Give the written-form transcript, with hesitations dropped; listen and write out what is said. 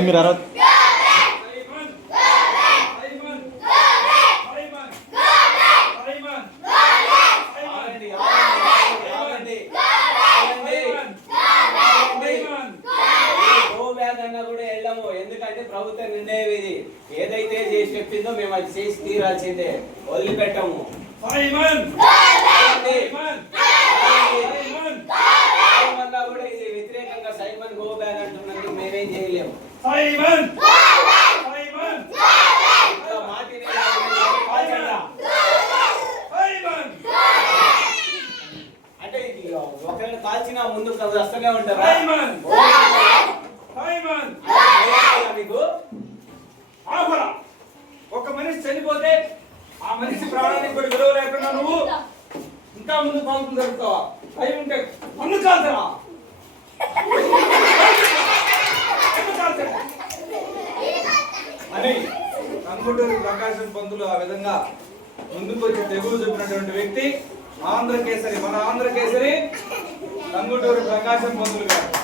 మీరు అరవై ఎందుకంటే ప్రభుత్వం నిర్ణయం ఇది ఏదైతే చేసి చెప్పిందో మేము అది చేసి తీరాల్సిందే వదిలిపెట్టాము కూడా ఇది వ్యతిరేకంగా సైమన్ గో బ్యాక్ అంటున్నందుకు మేమేం చేయలేము అంటే ఒకరిని కాల్చిన ముందు వస్తూనే ఉంటారా మీకు ఒక మనిషి చనిపోతే ఆ మనిషి ప్రాణానికి కూడా విలువ లేకుండా నువ్వు ఇంకా ముందు పంపులు జరుపుతావా భయం ఉంటే పన్ను కాల్చరా అని కంగుటూరి ప్రకాశం పంతులు ఆ విధంగా ముందుకు వచ్చి తెగులు చెప్పినటువంటి వ్యక్తి ఆంధ్రకేసరి మన ఆంధ్రకేసరి కంగుటూరి ప్రకాశం పంతులు గారు.